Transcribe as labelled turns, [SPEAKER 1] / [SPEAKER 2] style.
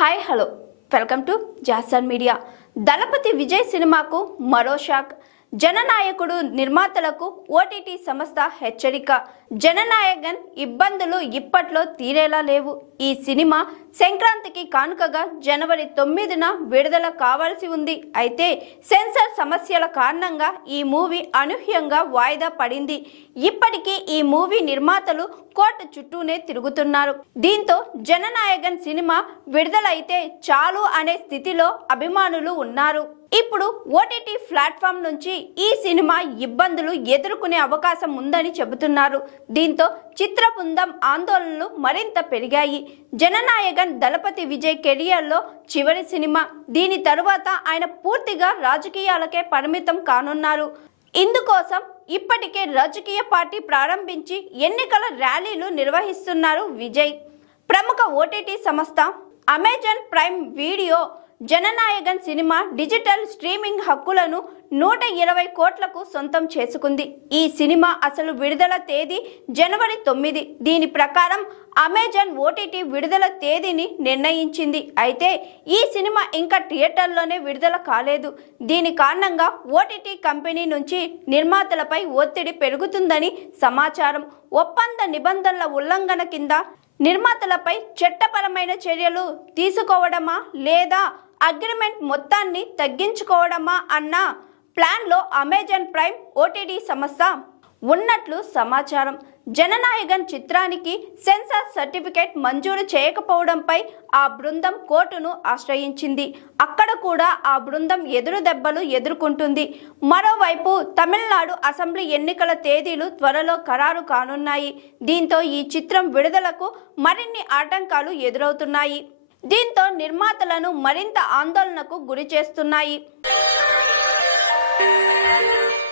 [SPEAKER 1] Hi hello. Welcome to Jason media. Thalapathy Vijay సినిమాకు మరో shock. జననాయకుడు నిర్మాతలకు ఓటీటీ సంస్థ హెచ్చరిక. జననాయకన్ ఇబ్బందులు ఇప్పట్లో తీరేలా లేవు. ఈ సినిమా సంక్రాంతికి కానుకగా జనవరి తొమ్మిదిన విడుదల కావాల్సి ఉంది. అయితే సెన్సార్ సమస్యల కారణంగా ఈ మూవీ అనూహ్యంగా వాయిదా పడింది. ఇప్పటికీ ఈ మూవీ నిర్మాతలు కోర్టు చుట్టూనే తిరుగుతున్నారు. దీంతో జననాయకన్ సినిమా విడుదలైతే చాలు అనే స్థితిలో అభిమానులు ఉన్నారు. ఇప్పుడు ఓటీటీ ప్లాట్ఫామ్ నుంచి ఈ సినిమా ఇబ్బందులు ఎదుర్కొనే అవకాశం ఉందని చెబుతున్నారు. దీంతో చిత్ర బృందం ఆందోళనలు మరింత పెరిగాయి. జననాయక జగన్ దళపతి విజయ్ కెరియర్లో చివరి సినిమా. దీని తరువాత ఆయన పూర్తిగా రాజకీయాలకే పరిమితం కానున్నారు. ఇందుకోసం ఇప్పటికే రాజకీయ పార్టీ ప్రారంభించి ఎన్నికల ర్యాలీలు నిర్వహిస్తున్నారు విజయ్. ప్రముఖ ఓటీటీ సంస్థ Amazon Prime Video Jananayagan cinema digital streaming హక్కులను నూట ఇరవై కోట్లకు సొంతం చేసుకుంది. ఈ సినిమా అసలు విడుదల తేదీ జనవరి తొమ్మిది. దీని ప్రకారం అమెజాన్ ఓటీటీ విడుదల తేదీని నిర్ణయించింది. అయితే ఈ సినిమా ఇంకా థియేటర్లోనే విడుదల కాలేదు. దీని కారణంగా ఓటీటీ కంపెనీ నుంచి నిర్మాతలపై ఒత్తిడి పెరుగుతుందని సమాచారం. ఒప్పంద నిబంధనల ఉల్లంఘన కింద నిర్మాతలపై చట్టపరమైన చర్యలు తీసుకోవడమా లేదా అగ్రిమెంట్ మొత్తాన్ని తగ్గించుకోవడమా అన్న ప్లాన్లో అమెజాన్ ప్రైమ్ ఓటీటీ సంస్థ ఉన్నట్లు సమాచారం. జననాయకన్ చిత్రానికి సెన్సార్ సర్టిఫికేట్ మంజూరు చేయకపోవడంపై ఆ బృందం కోర్టును ఆశ్రయించింది. అక్కడ కూడా ఆ బృందం ఎదురు దెబ్బలు ఎదుర్కొంటుంది. మరోవైపు తమిళనాడు అసెంబ్లీ ఎన్నికల తేదీలు త్వరలో ఖరారు కానున్నాయి. దీంతో ఈ చిత్రం విడుదలకు మరిన్ని ఆటంకాలు ఎదురవుతున్నాయి. దీంతో నిర్మాతలను మరింత ఆందోళనకు గురి చేస్తున్నాయి